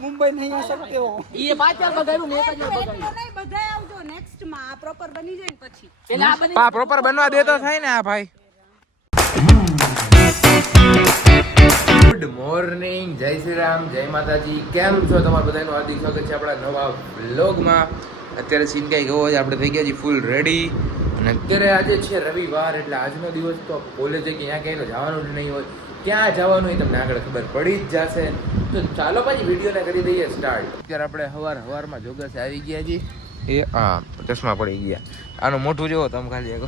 मुंबई नहीं आ सकते हो ये पाછળ બગાડ્યું મેં જ બગાડ્યું નહીં બધાય આવજો નેક્સ્ટ માં આ પ્રોપર બની જાય ને પછી પેલા આ બની પા પ્રોપર બનવા દે તો થાય ને આ ભાઈ. ગુડ મોર્નિંગ, જય શ્રી રામ, જય માતાજી. કેમ છો તમારા બધાનું હાર્દિક સ્વાગત છે આપણા નવા વ્લોગમાં. અત્યારે સીન કઈ ગયો છે, આપણે થઈ ગયા છીએ ફૂલ રેડી અને અત્યારે આજે છે રવિવાર એટલે આજનો દિવસ તો કોલેજે કે ત્યાં ક્યાંય જવાનું જ નહીં હોય. ક્યાં જવાનું હોય તમને આગળ ખબર પડી જ જશે. તો ચાલો પછી વિડીયોને કરી દઈએ સ્ટાર્ટ. અત્યારે આપણે હવારમાં જોગર્સ આવી ગયા છીએ. એ હા ચશ્મા પડી ગયા. આનું મોઢું જોવો તમે ખાલી એક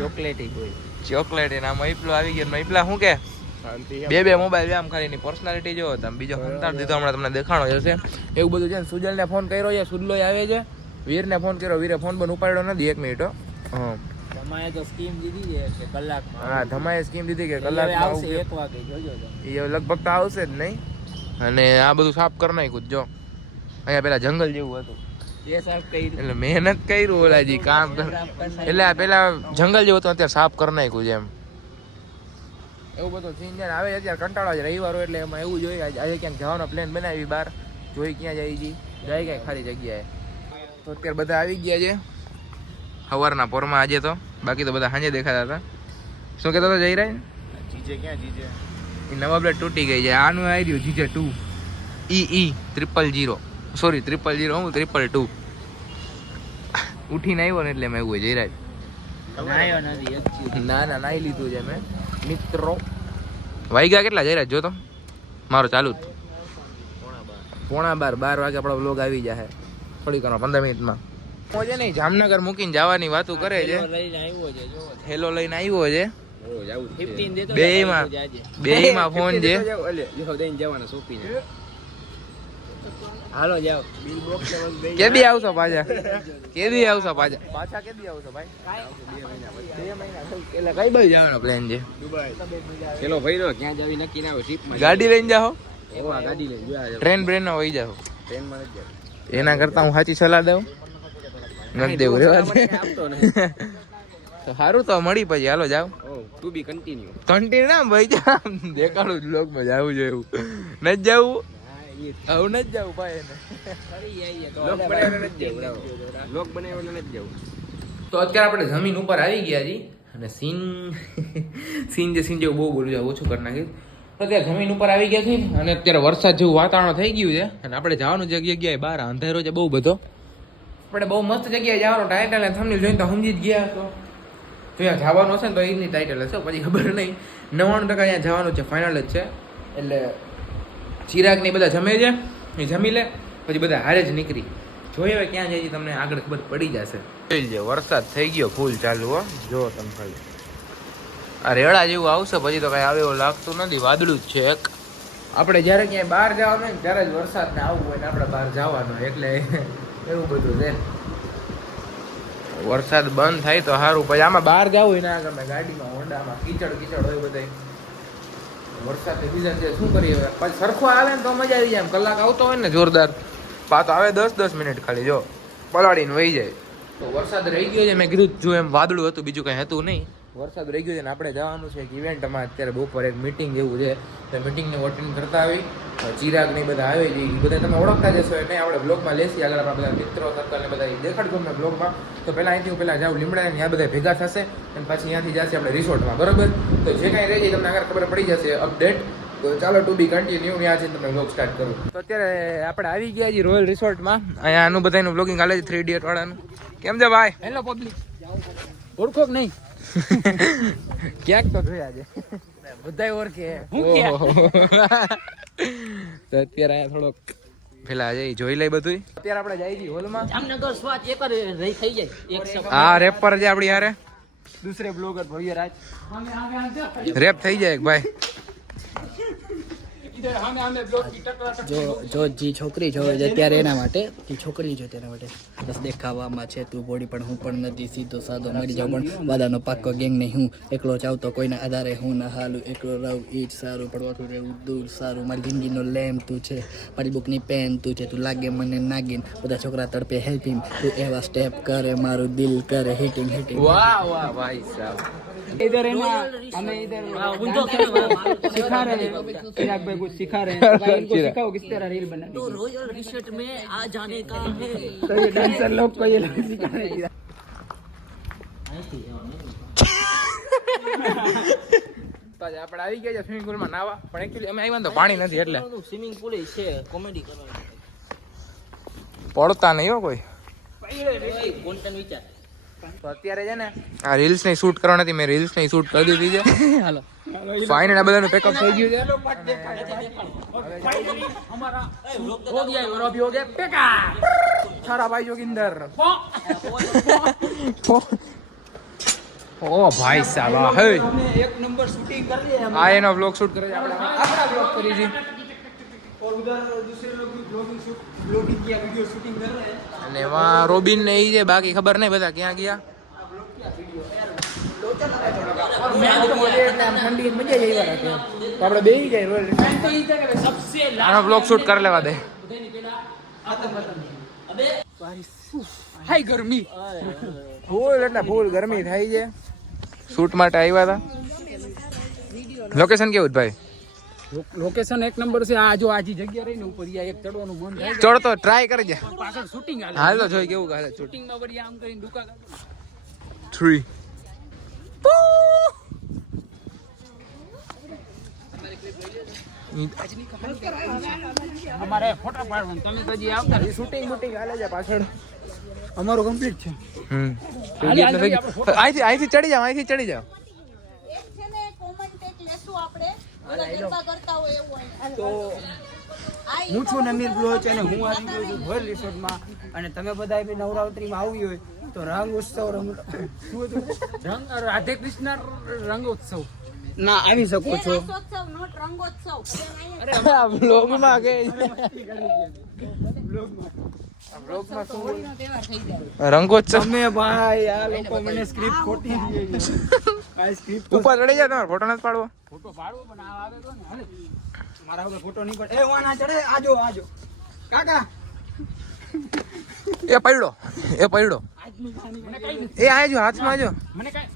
ચોકલેટી કોઈ ચોકલેટ એના મૈપલો આવી ગયો. મૈપલા શું કે બે મોબાઈલ આમ ખાલી એની પર્સનાલિટી જોવો તમે. બીજો સંતાર દીધો હમણાં તમને દેખાણો જશે એવું બધું છે. સુજલને ફોન કર્યો છે, સુજલોય આવે છે. વીરને ફોન કર્યો, વીરે ફોન પણ ઉપાડ્યો નથી. 1 મિનિટ. હા તમારે તો સ્કીમ દીધી છે કે કલાકમાં. હા ધમાએ સ્કીમ દીધી કે કલાકમાં આવશે 1 વાગે જોજો એ લગભગ તો આવશે જ નહીં. અને આ બધું સાફ કરી નાખ્યું જો. અહીંયા પેલા જંગલ જેવું હતું એ સાફ કરી એટલે મહેનત કર્યું ઓલાજી કામ એટલે આ પેલા જંગલ જેવું હતું અત્યારે સાફ કરી નાખ્યું છે એમ. એવું બધું સીન છે આવે અત્યારે કંટાળો છે રવિવાર હોય એટલે એમાં એવું જોઈએ આજે ક્યાંક જવાનો પ્લાન બનાવી બહાર જોઈ ક્યાં જાય છે જાય ક્યાંય ખાલી જગ્યાએ. તો અત્યારે બધા આવી ગયા છે સવારના પોરમાં આજે તો. બાકી તો બધા સાંજે દેખાતા હતા. શું કહેતો હતો જઈ રહ્યા જીજે ક્યાં જીજે એ નવા બ્લેડ તૂટી ગઈ છે. આનું આવી રહ્યું જીજે 2 EE 000 સોરી 000 હું 222 ઉઠીને આવ્યો ને એટલે મેં એવું જઈ રહ્યા નાયો નથી એકચુઅલી ના નાઈ લીધું છે મેં મિત્રો. વાગ્યા કેટલા જઈ રહ્યા જો તો મારો ચાલુ જ 11:15 વાગે આપણો વ્લોગ આવી જાય થોડી ઘણો 15 મિનિટમાં. હું છે નહીં જામનગર મૂકીને જવાની વાતો કરે છે. લઈને આવ્યો છે જો થેલો લઈને આવ્યો છે. 15 દેતો બેયમાં ફોન છે. જો દઈને જવાના સોપીને હાલો જાવ બિલ બોક્સ કે દી આવશો પાછા? કે દી આવશો પાછા કે દી આવશો ભાઈ? 2 મહિના એટલે કઈ બાજુ જવાનો પ્લાન છે? દુબઈ પેલો ભાઈનો ક્યાં જાવી નક્કી ના હોય ટ્રીપમાં ગાડી લઈને જાઓ? ઓવા ગાડી લઈને જોયા ટ્રેન બ્રેન ના વહી જાઓ? ટ્રેનમાં જ જાવ એના કરતા હું સાચી સલાહ દઉં નથી દેવું રેવા દે. આપતો નહીં તો સારું તો મળી પછી હાલો જાવ. ઓ ટુ બી કન્ટિન્યુ કન્ટિન્યુ ના ભાઈ જા દેખાડું જ બ્લોગમાં જવું જોઈએ એવું નથી જવું. આવું નથી જવું ભાઈ એને લોક બનાવ્યો નથી જવું. તો અત્યારે આપણે જમીન ઉપર આવી ગયા છીએ અને સીન જેવું બહુ બોલું છે ઓછું કરી નાખીશ. તો અત્યારે જમીન ઉપર આવી ગયા છીએ અને અત્યારે વરસાદ જેવું વાતાવરણ થઈ ગયું છે અને આપણે જવાનું જગ્યાએ બહાર અંધેરો છે બહુ બધો. આપણે બહુ મસ્ત જગ્યાએ જવાનું ટાઇટલ અને થંબનેલ જોઈને તો સમજી જ ગયા. તો ત્યાં જવાનું હશે ને તો એની ટાઇટલ હશે પછી ખબર નહીં. 99% અહીંયા જવાનું છે ફાઇનલ જ છે. એટલે ચિરાગ ને બધા જમે છે એ જમી લે પછી બધા હારે જ નીકળી જોઈએ હવે ક્યાં જાય તમને આગળ ખબર પડી જશે. જોઈ લે વરસાદ થઈ ગયો ફૂલ ચાલુ. હો જો તમે ખાલી આ રેડા જેવું આવશે પછી તો કઈ આવે એવું લાગતું નથી. વાદળું જ છે એક. આપણે જ્યારે ક્યાંય બહાર જવાનું હોય ને ત્યારે જ વરસાદને આવવું હોય ને આપણે બહાર જવાનું હોય એટલે એવું બધું છે. વરસાદ બંધ થાય તો સારું પછી આમાં બહાર જવું હોય ને ગમે ગાડીમાં હોન્ડામાં કીચડ હોય બધે. વરસાદ બીજા છે શું કરીએ પછી સરખો આવે ને તો મજા આવી જાય. એમ કલાક આવતો હોય ને જોરદાર પાતો આવે 10 મિનિટ ખાલી જો પલાળીને વહી જાય. તો વરસાદ રહી ગયો છે. મેં કીધું જો એમ વાદળું હતું બીજું કંઈ હતું નહીં. વરસાદ રહી ગયો છે ને આપણે જવાનું છે એક ઇવેન્ટમાં. અત્યારે બપોર એક મિટિંગ જેવું છે તો મિટિંગને અટેન્ડ કરતા આવી. ચિરાગ ને બધા આવે છે એ બધા તમે ઓળખતા જશો એટલે આપણે બ્લોગમાં લેશી આગળ આપણા બધા મિત્રો સર્કલ ને બધા દેખાડજો મેં બ્લોગમાં. તો પહેલાં અહીંથી પહેલાં જાઉં લીમડા ત્યાં બધા ભેગા થશે અને પછી ત્યાંથી જશે આપણે રિસોર્ટમાં બરોબર. તો જે કાંઈ રહી જાય તમને આગળ ખબર પડી જશે અપડેટ. તો ચાલો ટુ બી કન્ટિન્યુ ત્યાંથી તમે બ્લોગ સ્ટાર્ટ કરું. તો અત્યારે આપણે આવી ગયા છીએ રોયલ રિસોર્ટમાં. અહીંયા આનું બધાનું બ્લોગિંગ હાલે છે 3 ઇડિયટ વાળાનું. કેમ છે ભાઈ? હેલો પબ્લિક ઓળખો કે નહીં? ક્યાંક તો જોયા છે બધાય ઓળખે તો અત્યારે અહીંયા થોડોક પેલા જઈ જોઈ લઈ બધું. અત્યારે આપણે જઈએ છીએ હોલમાં. જામનગર સ્વાચ એક રહી થઈ જાય એક આ રેપર છે આપણી હારે दूसरे ब्लॉगर भैया राज રેપ થઈ જાય ભાઈ. જો જી છોકરી જોવે છે અત્યારે એના માટે જે છોકરી છે તેના માટે બસ દેખાવામાં છે તું બોડી પણ હું પણ નથી સીધો સાદો મરી જાઉં પણ વાદાનો પાક્કો ગેંગ નહીં હું એકલો ચાવતો કોઈના આધારે હું ના હાલું એકલો રહું એ જ સારું પડવાતું રહેવું દૂર સારું મારી જિંદગીનો લેમ તું છે મારી બુકની પેન તું છે તું લાગે મને નાગીન બધા છોકરા તડપે હેલ્પિંગ તું એવા સ્ટેપ કરે મારું દિલ કરે હિટિંગ વાહ વાહ ભાઈ સાહેબ इधर है ना, हमें इधर ઊંધો કેમેરો सिखा रहे हैं, चिराग भाई कुछ सिखा रहे हैं, तो भाई इनको सिखाओ किस तरह रील बनानी है। રોયલ રિસોર્ટ में आ जाने का है तो ये डांसर लोग को ये लोग सिखा रहे हैं। તો આજે આપણે આવી ગયા છે સ્વિમિંગ પુલમાં નાવા, પણ એકચ્યુઅલી અમે આવ્યા ને તો પાણી નથી એટલે સ્વિમિંગ પુલ છે કોમેડી કરવાની પડતા નહીં હો કોઈ. કોન્ટેન્ટ વિચાર તો અત્યારે છે ને આ રીલ્સ ની શૂટ કરવાની હતી, મેં રીલ્સ ની શૂટ કરી દીધી છે. હાલો ફાઇનલ આ બધાનું પેકઅપ થઈ ગયું છે. હો ગયા પેકા સારા ભાઈ જોગિંદર. ઓ ભાઈ સાહેબ હે हमने एक नंबर शूटिंग कर लिया है આ એનો વ્લોગ શૂટ કરે છે આપણે, આપણા વ્લોગ કરી છે. और उधर दूसरे लोग भी ब्लॉगिंग किया, वीडियो शूटिंग कर रहे हैं। અને એમાં રોબિન ને ઈ છે, બાકી ખબર નહીં બધા ક્યાં ગયા. ઠંડી મજા જ આવ્યા રાખે તો આપણે બેસી જાય રોયલ. આનો વ્લોગ શૂટ કરી લેવા દે. હાય ગરમી ફૂલ એટલે ફૂલ ગરમી થાય છે. શૂટ માટે આવ્યા હતા. લોકેશન કેવું છે ભાઈ? लोकेशन एक नंबर से आ जो आज ही जगह रही ने ऊपर या एक चढ़વાનું મન થાય ચડતો ટ્રાય કરજે. પાછળ શૂટિંગ હાલે હાલ તો જોઈ કેવું હાલે શૂટ. શૂટિંગ માં વળી આમ કરીને દુકા 3 અમારે ફોટા પાડવાનું તમે તો જે આવતા શૂટિંગ બૂટિંગ હાલે છે પાછળ. અમારું કમ્પ્લીટ છે અહીંથી ચડી જાવ, અહીંથી ચડી જાવ. એક છે ને કોમન ટેક લેશું આપણે બધા ગરબા કરતા હોય એવું હોય તો હું છું નમીર બ્લોચ અને હું આવી ગયો છું ભર રિસોર્ટમાં અને તમે બધા બી નવરાત્રીમાં આવી હોય તો રંગ ઉત્સવ રંગ રાધે કૃષ્ણ રંગોત્સવ ના આવી શકો છો. રાસોત્સવ નોટ રંગોત્સવ આ બ્લોગમાં કે રંગોત્સવ તમે ભાઈ આ લોકો મને સ્ક્રિપ્ટ ખોટી દીધી છે. આ સ્ક્રિપ્ટ ઉપર ચડી જાય, તમારે ફોટો નથી પાડવો? ફોટો પાડવો પણ આ આવે તો ને હાલે મારા વગર ફોટો નહીં પડે. એ વાના ચડે આજો આજો કાકા એ પડ્યો એ આજો હાથમાં આજો. મને કઈ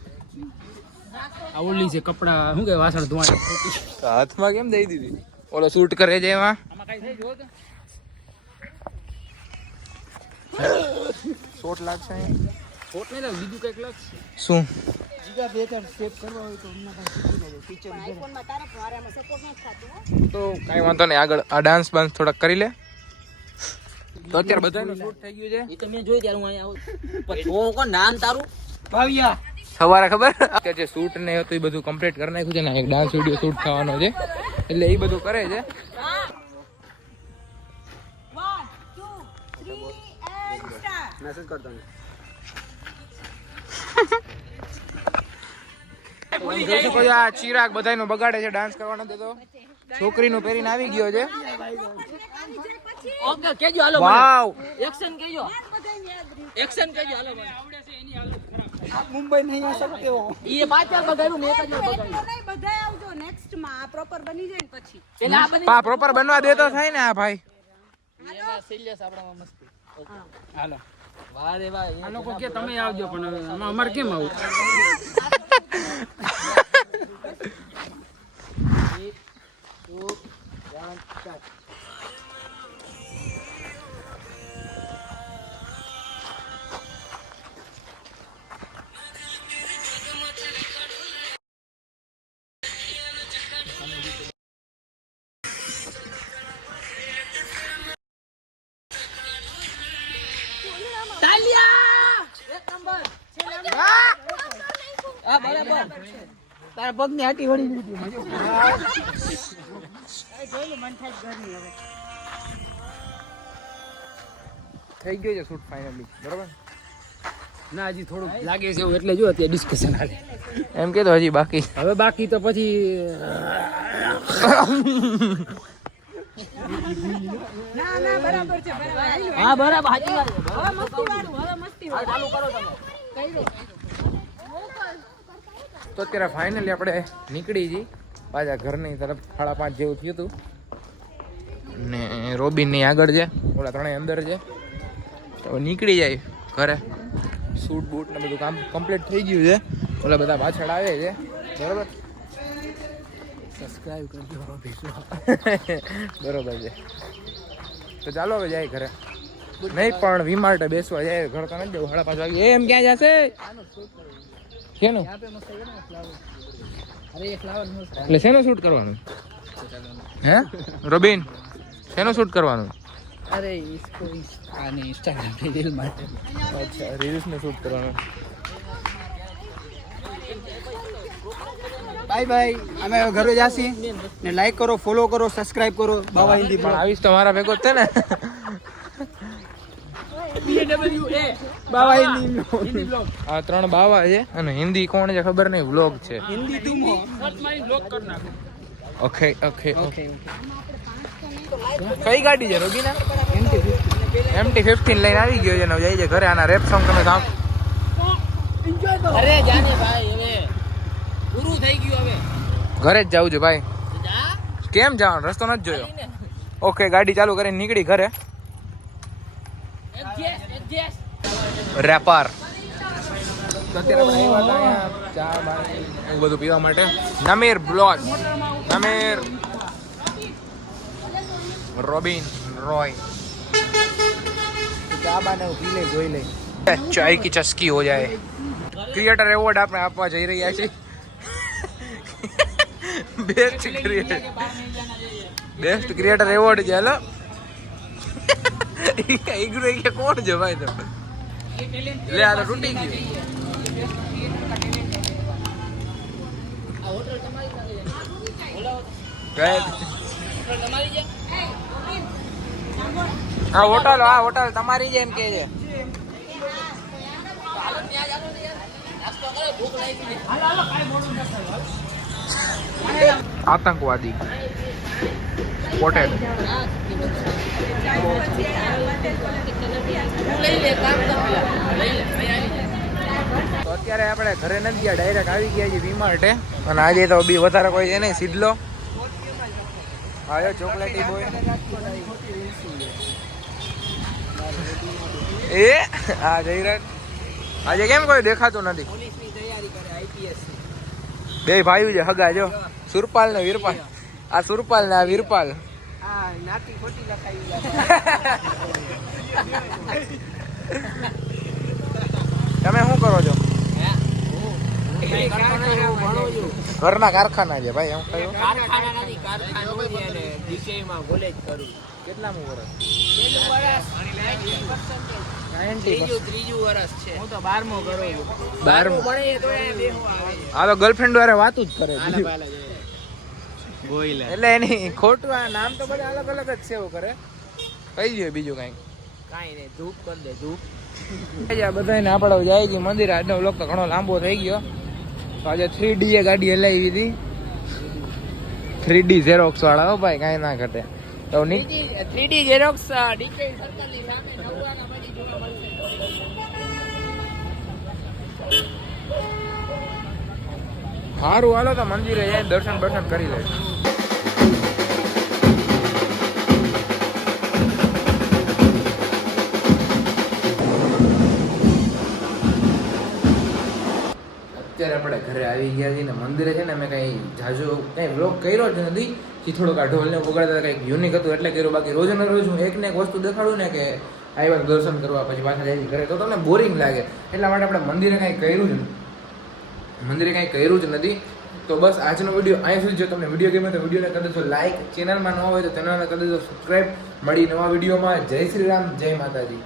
આ ઓલી છે કપડા શું કે વાસણ ધોવાના ખોટી હાથમાં કેમ દઈ દીધી? ઓલો શૂટ કરે છે એમાં આમાં કઈ થઈ જો તો શોટ લાગશે ફોટ નહીં લાવ બીજું કઈક લાગશે. શું? બીજા બે ચાર સ્ટેપ કરવા હોય તો હમણાં કાંઈ શીખી લેજો. ટીચર આઈફોનમાં તારા મારામાં સપોર્ટ નથી થતું હો. તો કઈ વાંધો નહીં, આગળ આ ડાન્સ બાન્સ થોડાક કરી લે. તો અત્યારે બધાનું શૂટ થઈ ગયું છે. એ તો મેં જોઈ ત્યારે હું અહીંયા આવું પણ કોણ નામ તારું ભાવિયા સવારે ખબર કે જે શૂટ ને હતું એ બધું કમ્પ્લીટ કરી નાખ્યું છે ને, એક ડાન્સ વિડીયો શૂટ થવાનો છે એટલે એ બધું કરે છે. 1 2 3 એન્ડ સ્ટાર્ટ મેસેજ કરતો ને જોઈ શકો છો આ ચિરાગ બધાયનો બગાડે છે, ડાન્સ કરવા નથી દેતો. છોકરીનું પહેરીને આવી ગયો છે. ઓકે કેજો હાલો વાવ એક્શન કેજો એક્શન કેજો હાલો મને આવડે છે એની હાલત ખરાબ. આપ મુંબઈ નહીં આ શકતે હો. એ પાછળ બગાડ્યું મેં કજો બગાડ્યું નહીં બધાય આવજો નેક્સ્ટ માં આ પ્રોપર બની જાય ને પછી પેલા આ બની પા પ્રોપર બનવા દેતો થાય ને આ ભાઈ. એમાં સિરિયસ આપણામાં મસ્તી હાલો વાહ રે વાહ આ લોકો કે તમે આવજો પણ આમાં અમારે કેમ આવું? આ બરાબર તારા પગની હાટી વળી ગઈ હતી મજો. થઈ ગયો છે શૂટ ફાઇનલી, બરાબર? ના હજી થોડું લાગે છે એવું એટલે જો અત્યારે ડિસ્કશન હાલે. એમ કે તો હજી બાકી. હવે બાકી તો પછી ના ના બરાબર છે બરાબર હાલો. હા બરાબર હાજી વાત હવે મસ્તી વાળું હવે મસ્તી વાળું ચાલુ કરો તમે તો અત્યારે ફાઇનલી આપણે નીકળી જઈ પાછા ઘરની તરફ. 5:30 જેવું થયું હતું ને રોબિન ની આગળ છે, ઓલા ત્રણેય અંદર છે. તો નીકળી જાય ઘરે. શૂટ બૂટ ને બધું કામ કમ્પ્લીટ થઈ ગયું છે. ઓલા બધા પાછળ આવે છે બરોબર. સબસ્ક્રાઇબ કરજો બરોબર છે. તો ચાલો હવે જાય ઘરે. નહીં પણ વીમાર્ટે બેસવા જાય, ઘર તો નથી જવું. 5:30 વાગે એમ ક્યાં જશે? શેનું અરે એક ફ્લાવર એટલે શેનું શૂટ કરવાનું હે રોબિન? શેનું શૂટ કરવાનું? અરે इसको આને ઇન્સ્ટાગ્રામ ની રીલ માટે. અચ્છા, રીલ્સ ને શૂટ કરવાનું. Bye bye. અમે હવે ઘરે જાસી ને લાઈક કરો, ફોલો કરો, સબસ્ક્રાઇબ કરો. બાવા હિન્દી પણ આવીશ તો મારા ભેગો જ છે ને. બાવા હિન્દી આ 3 બાવા છે અને હિન્દી કોણ છે ખબર નહીં, વ્લોગ છે. હિન્દી તુમ હો. Okay okay okay. કઈ ગાડી છે રોબીના? MT-15 લઈને આવી ગયો છે ને જાય છે ઘરે. આના રેપ સોંગ તમે સાંભ. અરે જાને ભાઈ હવે પૂરું થઈ ગયું, હવે ઘરે જ જાવું છે ભાઈ. જા કેમ જવાનું? રસ્તો નથી જોયો. ઓકે, ગાડી ચાલુ કરીને નીકળી ઘરે. એડજસ્ટ રેપર અત્યારે આપણે આવ્યા હતા અહીંયા ચા પાણી એવું બધું પીવા માટે. નમીર બ્લોગ, નમીર, રોબિન, રોય ચા બાને પી લે, જોઈ લે. ચાય કી ચસ્કી હો જાય. ક્રિએટર એવોર્ડ આપણે આપવા જઈ રહ્યા છીએ. બેસ્ટ ક્રિએટર એવોર્ડ છે. હાલો ઇગ્રો કે કોણ છે ભાઈ? તમે લે આ તો તૂટી ગયું. હા હોટલ તમારી જ એમ કે છે. આતંકવાદી પોટેડ. તો અત્યારે આપણે ઘરે નથી ગયા, ડાયરેક્ટ આવી ગયા છીએ વીમાર્ટે. અને આજે તો બી વધારે કોઈ છે નહીં, સીધલો આવ્યો ચોકલેટી બોય. એ હા જયરાજ આજે કેમ કોઈ દેખાતું નથી? બે ભાઈઓ છે હગા, જો સુરપાલ ને વીરપાલ. આ સુરપાલ ને આ વીરપાલ. તમે શું કરો છો? ઘરના કારખાના છે ભાઈ. એમ કહ્યું કારખાના નથી, કારખાનું છે અને વિષયમાં કોલેજ કરું. કેટલામું વર્ષ? ત્રીજું વર્ષ છે. હું તો 12મો કરું છું. 12મું ભણે તો અહીંયા બેહું આવે. આ તો ગર્લફ્રેન્ડ વાળે વાતું જ કરે. ગોઈલે એટલે એની ખોટું આ નામ તો બધા અલગ અલગ જ સેવ કરે. કઈ જોઈએ બીજું કઈ? કાંઈ નહીં, ધૂપ કરી દે ધૂપ. બધાને આપણે જાય છે મંદિર. આજનો વ્લોગ તો ઘણો લાંબો થઈ ગયો. તો આજે 3D એ ગાડી હલાવી હતી. 3D ઝેરોક્સ વાળા હો ભાઈ, કાંઈ ના ઘટે. તો 3D ઝેરોક્સ ડીકે સર્કલની સામે નવવાના બધી જોવા મળશે. સારું હાલો તો મંદિરે જાય, દર્શન બર્શન કરી લે. અત્યારે આપણે ઘરે આવી ગયા છીએ ને મંદિરે છે ને અમે કઈ જાજો કઈ વ્લોગ કર્યો જ નથી. થોડોક આ ઢોલને વગાડતા કંઈક યુનિક હતું એટલે કર્યું. બાકી રોજ ને રોજ હું એક ને એક વસ્તુ દેખાડું ને કે આવ્યા દર્શન કરવા પછી પાછા જાય ઘરે તો તમને બોરિંગ લાગે. એટલા માટે આપણે મંદિરે કંઈ કર્યું જ નથી. તો બસ આજનો વિડીયો અહીં સુધી. જો તમને વિડીયો ગમે તો વિડીયોને કરી દેજો લાઈક, ચેનલમાં ન હોય તો ચેનલને કરી દેજો સબસ્ક્રાઈબ. મળી નવા વિડીયોમાં. જય શ્રી રામ, જય માતાજી.